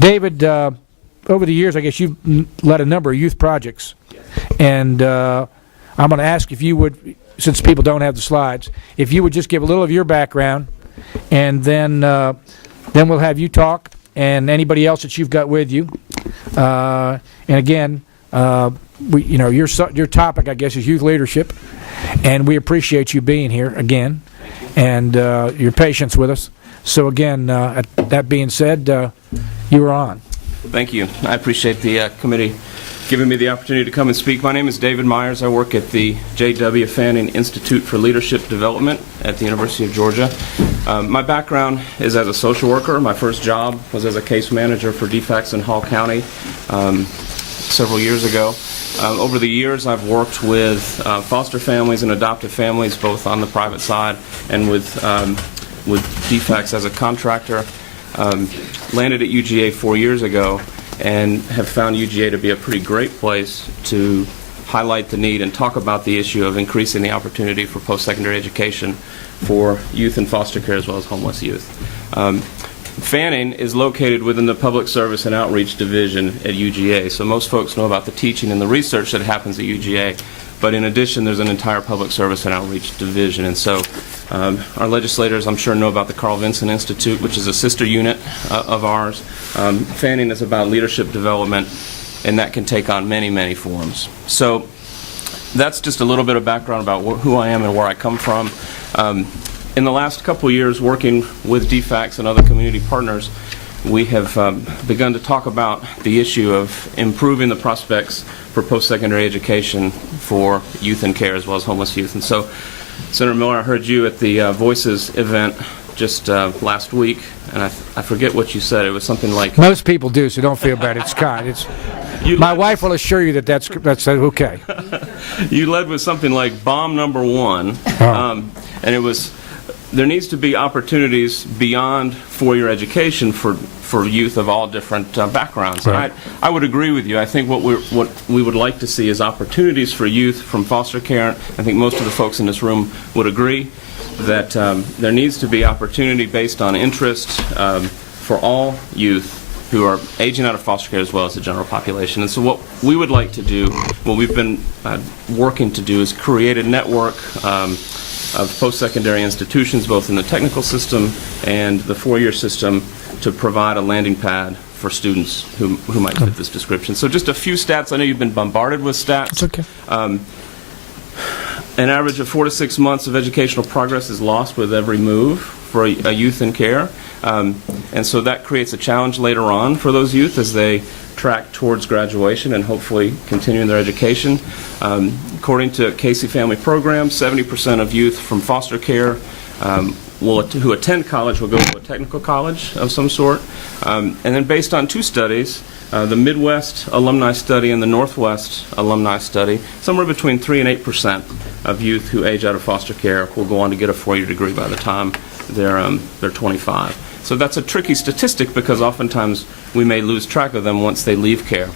David, over the years, I guess you've led a number of youth projects. And I'm going to ask if you would, since people don't have the slides, if you would just give a little of your background, and then we'll have you talk, and anybody else that you've got with you. And again, your topic, I guess, is youth leadership, and we appreciate you being here again, and your patience with us. So again, that being said, you are on. Thank you. I appreciate the committee giving me the opportunity to come and speak. My name is David Meyers. I work at the J.W. Fanning Institute for Leadership Development at the University of Georgia. My background is as a social worker. My first job was as a case manager for DFACS in Hall County several years ago. Over the years, I've worked with foster families and adoptive families, both on the private side and with DFACS as a contractor. Landed at UGA 4 years ago and have found UGA to be a pretty great place to highlight the need and talk about the issue of increasing the opportunity for post-secondary education for youth in foster care as well as homeless youth. Fanning is located within the Public Service and Outreach Division at UGA, so most folks know about the teaching and the research that happens at UGA, but in addition there's an entire Public Service and Outreach Division, and so our legislators, I'm sure, know about the Carl Vinson Institute, which is a sister unit of ours. Fanning is about leadership development, and that can take on many, many forms. So that's just a little bit of background about who I am and where I come from. In the last couple of years working with DFACS and other community partners, we have begun to talk about the issue of improving the prospects for post-secondary education for youth in care as well as homeless youth. And so, Senator Millar, I heard you at the Voices event just last week, and I forget what you said. It was something like... Most people do, so don't feel bad. It's kind. My wife will assure you that that's okay. You led with something like bomb number one, and it was... There needs to be opportunities beyond four-year education for youth of all different backgrounds. Right. I would agree with you. I think what we would like to see is opportunities for youth from foster care. I think most of the folks in this room would agree that there needs to be opportunity based on interest for all youth who are aging out of foster care as well as the general population. And so what we would like to do, what we've been working to do, is create a network of post-secondary institutions, both in the technical system and the four-year system, to provide a landing pad for students who might fit this description. So just a few stats. I know you've been bombarded with stats. It's okay. An average of 4 to 6 months of educational progress is lost with every move for a youth in care. And so that creates a challenge later on for those youth as they track towards graduation and hopefully continuing their education. According to Casey Family Program, 70% of youth from foster care who attend college will go to a technical college of some sort. And then based on two studies, the Midwest Alumni Study and the Northwest Alumni Study, somewhere between 3 and 8% of youth who age out of foster care will go on to get a four-year degree by the time they're 25. So that's a tricky statistic because oftentimes we may lose track of them once they leave care.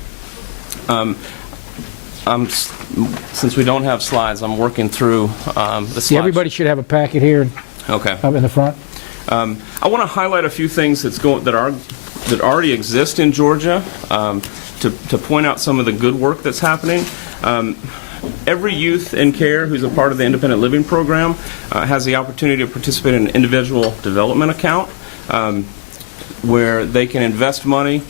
Since we don't have slides, I'm working through the slides. See, everybody should have a packet here. Okay. Up in the front. I want to highlight a few things that already exist in Georgia to point out some of the good work that's happening. Every youth in care who's a part of the independent living program has the opportunity to participate in an individual development account where they can invest money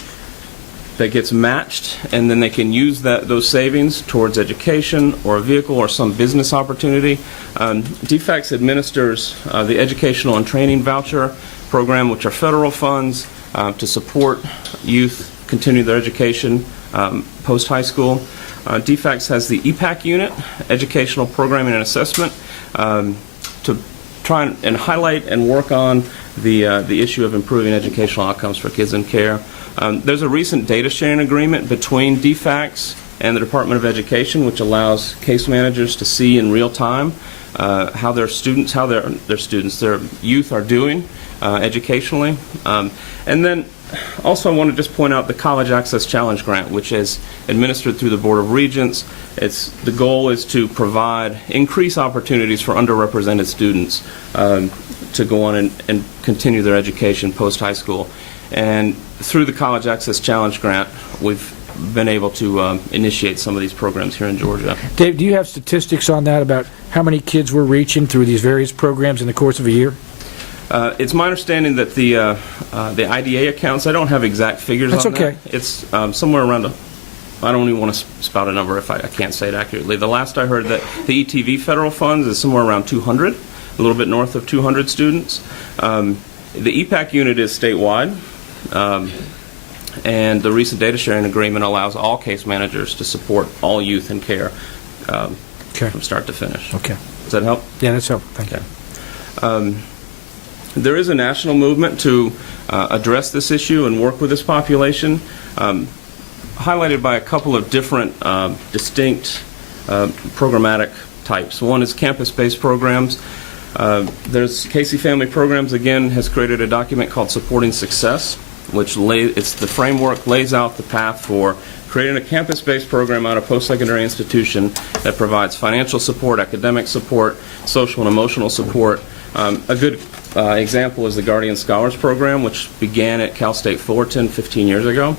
that gets matched, and then they can use those savings towards education or a vehicle or some business opportunity. DFACS administers the Educational and Training Voucher Program, which are federal funds to support youth continue their education post-high school. DFACS has the EPAC unit, Educational Programming and Assessment, to try and highlight and work on the issue of improving educational outcomes for kids in care. There's a recent data sharing agreement between DFACS and the Department of Education, which allows case managers to see in real time how their youth are doing educationally. And then also I want to just point out the College Access Challenge Grant, which is administered through the Board of Regents. The goal is to increase opportunities for underrepresented students to go on and continue their education post-high school. And through the College Access Challenge Grant, we've been able to initiate some of these programs here in Georgia. Dave, do you have statistics on that about how many kids we're reaching through these various programs in the course of a year? It's my understanding that the IDA accounts, I don't have exact figures That's on that. okay. It's somewhere around I don't even want to spout a number if I can't say it accurately. The last I heard that the ETV federal funds is somewhere around 200, a little bit north of 200 students. The EPAC unit is statewide, and the recent data sharing agreement allows all case managers to support all youth in care from start to finish. Okay. Does that help? Yeah, that's helpful. Thank you. There is a national movement to address this issue and work with this population, highlighted by a couple of different distinct programmatic types. One is campus-based programs. There's Casey Family Programs, again, has created a document called Supporting Success, which the framework lays out the path for creating a campus-based program out of post-secondary institution that provides financial support, academic support, social and emotional support. A good example is the Guardian Scholars Program, which began at Cal State Fullerton 15 years ago.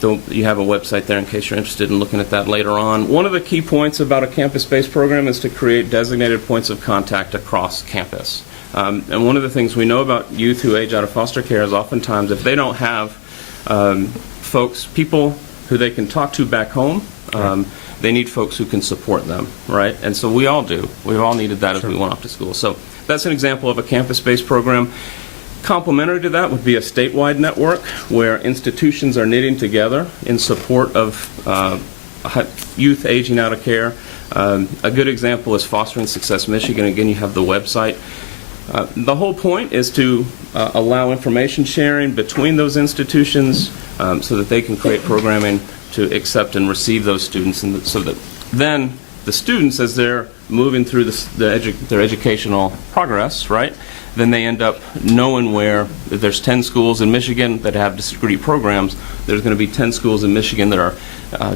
You have a website there in case you're interested in looking at that later on. One of the key points about a campus-based program is to create designated points of contact across campus. And one of the things we know about youth who age out of foster care is oftentimes if they don't have people who they can talk to back home, they need folks who can support them, right? And so we all do. We've all needed that as we went off to school. So that's an example of a campus-based program. Complementary to that would be a statewide network where institutions are knitting together in support of youth aging out of care. A good example is Fostering Success Michigan. Again, you have the website. The whole point is to allow information sharing between those institutions so that they can create programming to accept and receive those students, and so that then the students, as they're moving through their educational progress, right, then they end up knowing where if there's 10 schools in Michigan that have discrete programs, there's going to be 10 schools in Michigan that are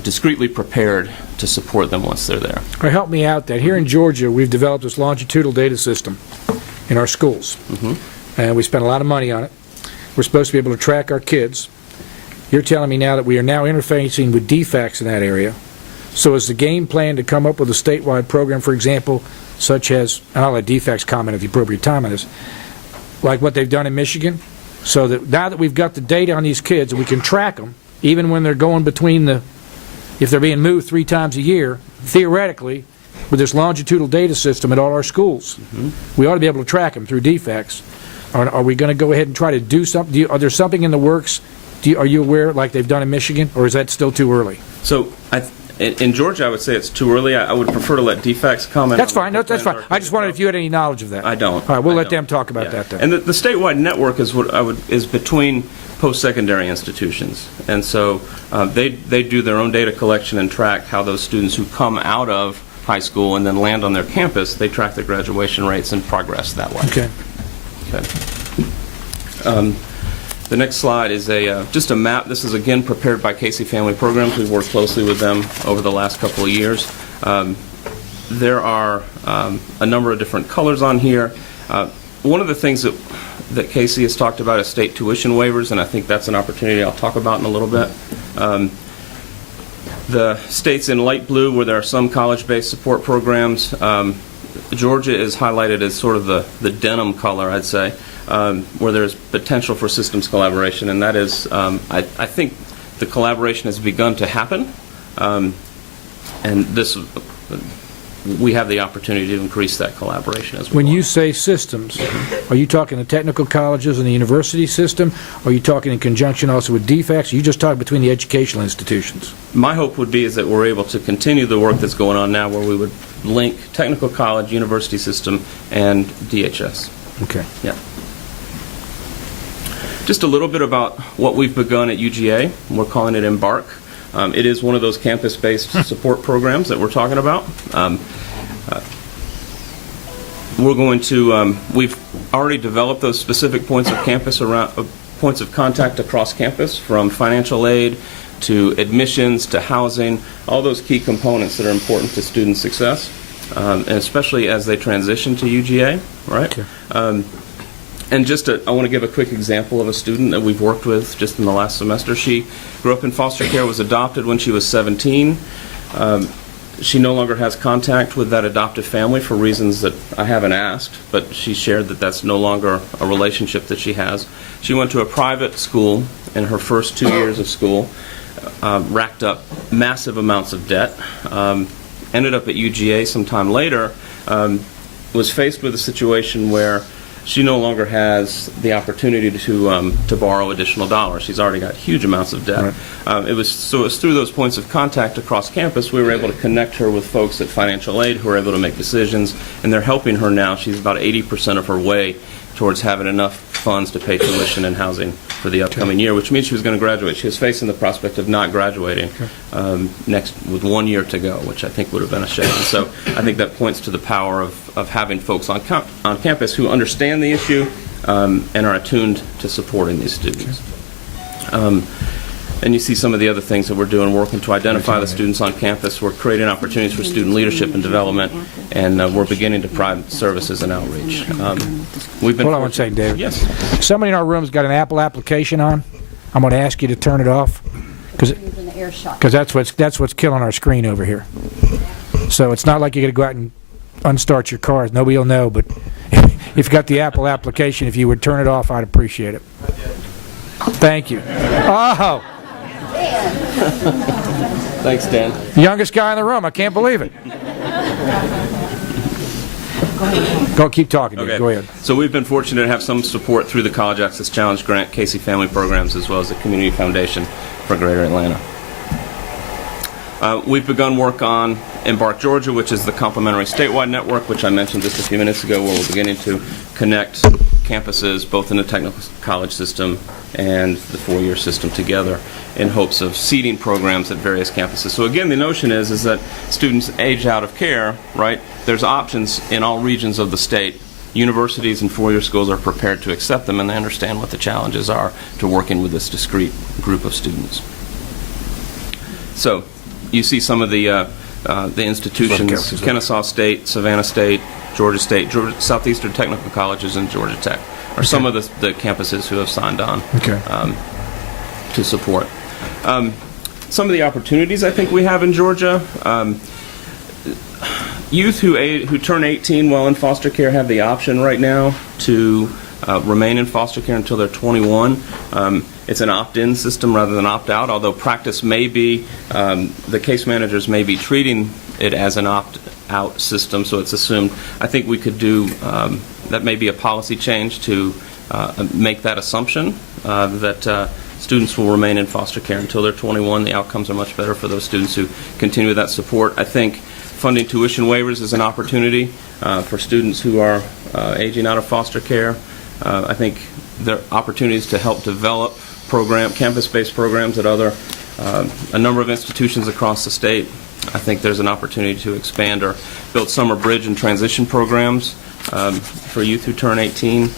discreetly prepared to support them once they're there. All right, help me out that here in Georgia we've developed this longitudinal data system in our schools, and we spent a lot of money on it. We're supposed to be able to track our kids. You're telling me now that we are now interfacing with DFACs in that area. So is the game plan to come up with a statewide program, for example, such as, and I'll let DFACs comment at the appropriate time on this, like what they've done in Michigan, so that now that we've got the data on these kids and we can track them, even when they're going between if they're being moved 3 times a year, theoretically, with this longitudinal data system at all our schools, we ought to be able to track them through DFACs. Are we going to go ahead and try to do something? Are there something in the works? Are you aware, like they've done in Michigan, or is that still too early? So in Georgia, I would say it's too early. I would prefer to let DFACs comment. That's fine. That's fine. I just wondered if you had any knowledge of that. I don't. All right, we'll let them talk about that then. And the statewide network is between post-secondary institutions, and so they do their own data collection and track how those students who come out of high school and then land on their campus, they track their graduation rates and progress that way. Okay. The next slide is just a map. This is, again, prepared by Casey Family Programs. We've worked closely with them over the last couple of years. There are a number of different colors on here. One of the things that Casey has talked about is state tuition waivers, and I think that's an opportunity I'll talk about in a little bit. The states in light blue, where there are some college-based support programs, Georgia is highlighted as sort of the denim color, I'd say, where there's potential for systems collaboration, and that is, I think the collaboration has begun to happen, and we have the opportunity to increase that collaboration as well. When you say systems, are you talking the technical colleges and the university system? Or are you talking in conjunction also with DFACs? Or you just talk between the educational institutions? My hope would be is that we're able to continue the work that's going on now, where we would link technical college, university system, and DHS. Okay. Yeah. Just a little bit about what we've begun at UGA. We're calling it Embark. It is one of those campus-based support programs that we're talking about. We're going to. We've already developed those specific points of points of contact across campus, from financial aid to admissions to housing, all those key components that are important to student success, and especially as they transition to UGA, right? Okay. And I want to give a quick example of a student that we've worked with just in the last semester. She grew up in foster care, was adopted when she was 17. She no longer has contact with that adoptive family for reasons that I haven't asked, but she shared that that's no longer a relationship that she has. She went to a private school in her first 2 years of school, racked up massive amounts of debt, ended up at UGA sometime later, was faced with a situation where she no longer has the opportunity to borrow additional dollars. She's already got huge amounts of debt. Right. It was through those points of contact across campus we were able to connect her with folks at financial aid who were able to make decisions, and they're helping her now. She's about 80% of her way towards having enough funds to pay tuition and housing for the upcoming year, which means she was going to graduate. She was facing the prospect of not graduating next with 1 year to go, which I think would have been a shame. And so I think that points to the power of having folks on campus who understand the issue and are attuned to supporting these students. And you see some of the other things that we're doing, working to identify the students on campus. We're creating opportunities for student leadership and development, and we're beginning to provide services and outreach. We've been Hold on one second, David. Yes. Somebody in our room's got an Apple application on. I'm going to ask you to turn it off because that's what's killing our screen over here. So it's not like you're going to go out and unstart your cars. Nobody will know, but if you've got the Apple application, if you would turn it off, I'd appreciate it. Thank you. Oh! Thanks, Dan. Youngest guy in the room. I can't believe it. Go, keep talking. Okay. Go ahead. So we've been fortunate to have some support through the College Access Challenge Grant, Casey Family Programs, as well as the Community Foundation for Greater Atlanta. We've begun work on Embark Georgia, which is the complementary statewide network, which I mentioned just a few minutes ago, where we're beginning to connect campuses, both in the technical college system and the four-year system together in hopes of seeding programs at various campuses. So again, the notion is that students age out of care, right? There's options in all regions of the state. Universities and four-year schools are prepared to accept them, and they understand what the challenges are to working with this discrete group of students. So you see some of the institutions: Kennesaw State, Savannah State, Georgia State, Southeastern Technical Colleges, and Georgia Tech are some of the campuses who have signed on to support. Some of the opportunities I think we have in Georgia: youth who turn 18 while in foster care have the option right now to remain in foster care until they're 21. It's an opt-in system rather than opt-out, although practice may be, the case managers may be treating it as an opt-out system, so it's assumed. I think we could do, that may be a policy change to make that assumption, that students will remain in foster care until they're 21. The outcomes are much better for those students who continue that support. I think funding tuition waivers is an opportunity for students who are aging out of foster care. I think there are opportunities to help develop campus-based programs at a number of institutions across the state. I think there's an opportunity to expand or build summer bridge and transition programs for youth who turn 18.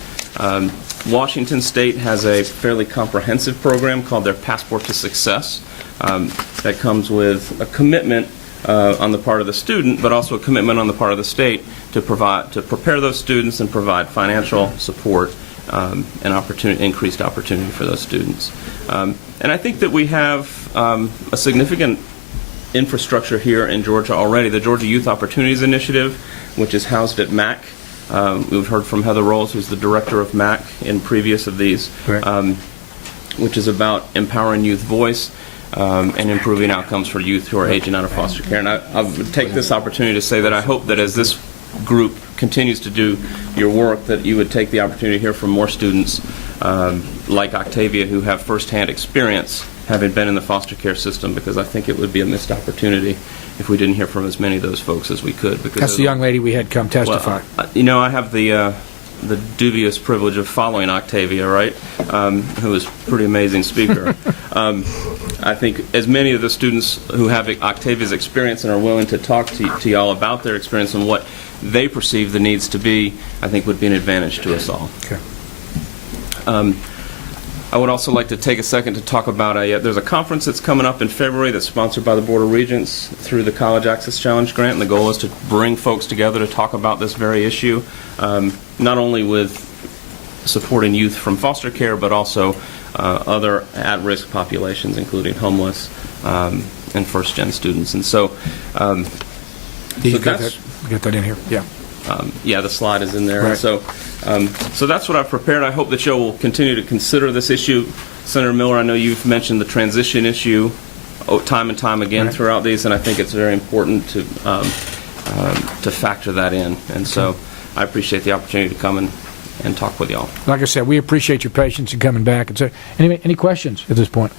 Washington State has a fairly comprehensive program called their Passport to Success that comes with a commitment on the part of the student, but also a commitment on the part of the state to prepare those students and provide financial support and increased opportunity for those students. And I think that we have a significant infrastructure here in Georgia already. The Georgia Youth Opportunities Initiative, which is housed at MAC. We've heard from Heather Rolls, who's the director of MAC in previous of these, which is about empowering youth voice and improving outcomes for youth who are aging out of foster care. And I would take this opportunity to say that I hope that as this group continues to do your work, that you would take the opportunity to hear from more students like Octavia who have firsthand experience having been in the foster care system, because I think it would be a missed opportunity if we didn't hear from as many of those folks as we could. Because that's the young lady we had come testify. Well, I have the dubious privilege of following Octavia, right, who is a pretty amazing speaker. I think as many of the students who have Octavia's experience and are willing to talk to y'all about their experience and what they perceive the needs to be, I think would be an advantage to us all. Okay. I would also like to take a second to talk about there's a conference that's coming up in February that's sponsored by the Board of Regents through the College Access Challenge Grant, and the goal is to bring folks together to talk about this very issue, not only with supporting youth from foster care, but also other at-risk populations, including homeless and first-gen students. And so, Did you get that in here? Yeah. yeah, the slide is in there. Right. And so that's what I've prepared. I hope that you will continue to consider this issue. Senator Miller, I know you've mentioned the transition issue time and time again Right. throughout these, and I think it's very important to factor that in. And so I appreciate the opportunity to come and talk with y'all. Like I said, we appreciate your patience in coming back. And so, any questions at this point?